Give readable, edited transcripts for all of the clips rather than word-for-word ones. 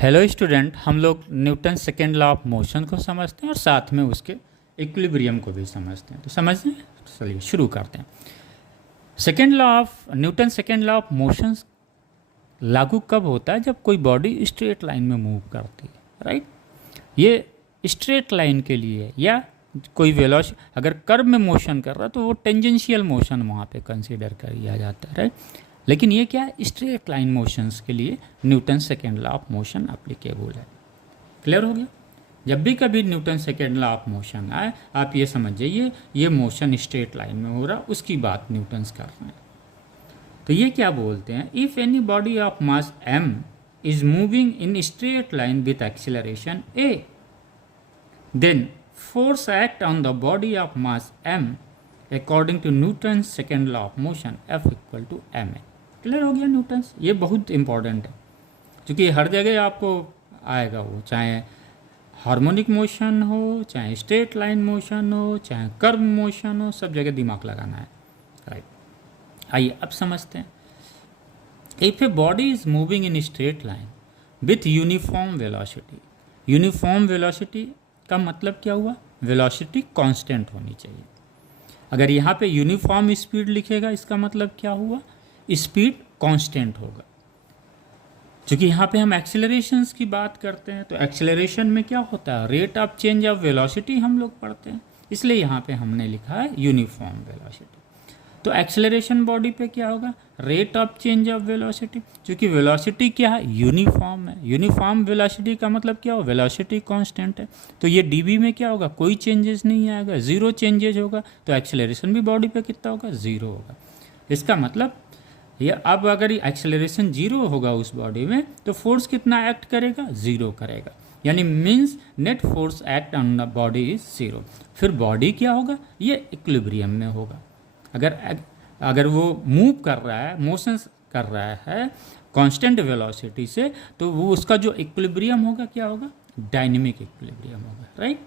Hello student, हम लोग Newton second law of motion को समझते हैं और साथ में उसके इक्विलिब्रियम को भी समझते हैं। तो समझते हैं, चलिए शुरू करते हैं। Newton second law of motion लागू कब होता है? जब कोई बॉडी स्ट्रेट लाइन में मूव करती है, राइट। ये स्ट्रेट लाइन के लिए या कोई वेलोसिटी अगर कर्व में मोशन कर रहा है तो वो टेंजेंशियल मोशन वहाँ पे कंसीडर किया जाता है, राइट। लेकिन ये क्या है, स्ट्रेट लाइन मोशंस के लिए Newton second law of motion applicable है। क्लियर हो गया? जब भी कभी Newton second law of motion आए, आप ये समझ जाइए ये मोशन स्ट्रेट लाइन में हो रहा, उसकी बात न्यूटन्स कर रहे हैं। तो ये क्या बोलते हैं, if any body of mass m is moving in straight line with acceleration a, then force act on the body of mass m according to Newton's second law of motion F equal to ma। Clear हो गया Newton's? ये बहुत important है क्योंकि हर जगह आपको आएगा, वो चाहे हार्मोनिक मोशन हो, चाहे स्ट्रेट लाइन मोशन हो, चाहे कर्व मोशन हो, सब जगह दिमाग लगाना है, राइट। आइए अब समझते हैं। If a body is moving in straight line with uniform velocity, uniform velocity का मतलब क्या हुआ? वेलोसिटी कांस्टेंट होनी चाहिए। अगर यहाँ पे यूनिफॉर्म स्पीड लिखेगा, इसका मतलब क्या हुआ? स्पीड कांस्टेंट होगा। क्योंकि यहाँ पे हम एक्सेलरेशंस की बात करते हैं, तो एक्सेलरेशन में क्या होता है, rate of change of velocity हम लोग पढ़ते हैं, इसलिए यहाँ पे हमने लिखा है यूनिफॉर्म वेलोसिटी। तो एक्सेलरेशन बॉडी पे क्या होगा? Rate of change of velocity. क्योंकि वेलोसिटी क्या है? यूनिफॉर्म है। यूनिफॉर्म वेलोसिटी का मतलब क्या हो? वेलोसिटी कांस्टेंट है। तो ये डीबी में क्या होगा? कोई चेंजेस नहीं आएगा, जीरो चेंजेस होगा। तो एक्सेलरेशन भी बॉडी पे कितना होगा? जीरो होगा। इसका मतलब ये अब अगर एक्सेलरेशन जीरो होगा उस बॉडी में, तो फोर्स कितना एक्ट करेगा? जीरो करेगा। यानी means net force act on the body is zero. फिर बॉडी क्या होगा? ये इक्विलिब्रियम में होगा। अगर वो मूव कर रहा है, मोशन कर रहा है कांस्टेंट वेलोसिटी से, तो वो उसका जो इक्विलिब्रियम होगा क्या होगा? डायनेमिक इक्विलिब्रियम होगा, राइट।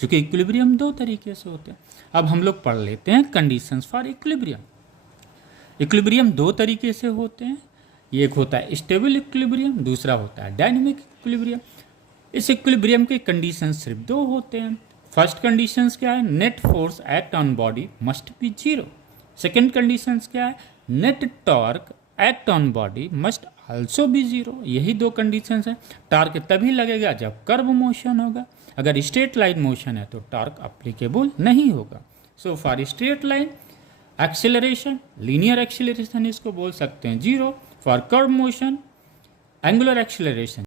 क्योंकि इक्विलिब्रियम दो तरीके से होते हैं। अब हम लोग पढ़ लेते हैं कंडीशंस फॉर इक्विलिब्रियम। इक्विलिब्रियम दो तरीके से होते हैं। एक होता है स्टेबल इक्विलिब्रियम, दूसरा होता है डायनेमिक इक्विलिब्रियम। इस इक्विलिब्रियम के कंडीशन सिर्फ दो होते हैं। फर्स्ट कंडीशंस क्या है? Net force act on body must be zero. Second conditions क्या है? Net torque act on body must also be zero. यही दो कंडीशंस हैं। टॉर्क तभी लगेगा जब कर्व मोशन होगा। अगर स्ट्रेट लाइन मोशन है तो टॉर्क अप्लीकेबल नहीं होगा। So for straight line acceleration, linear acceleration इसको बोल सकते हैं zero. For curve motion angular acceleration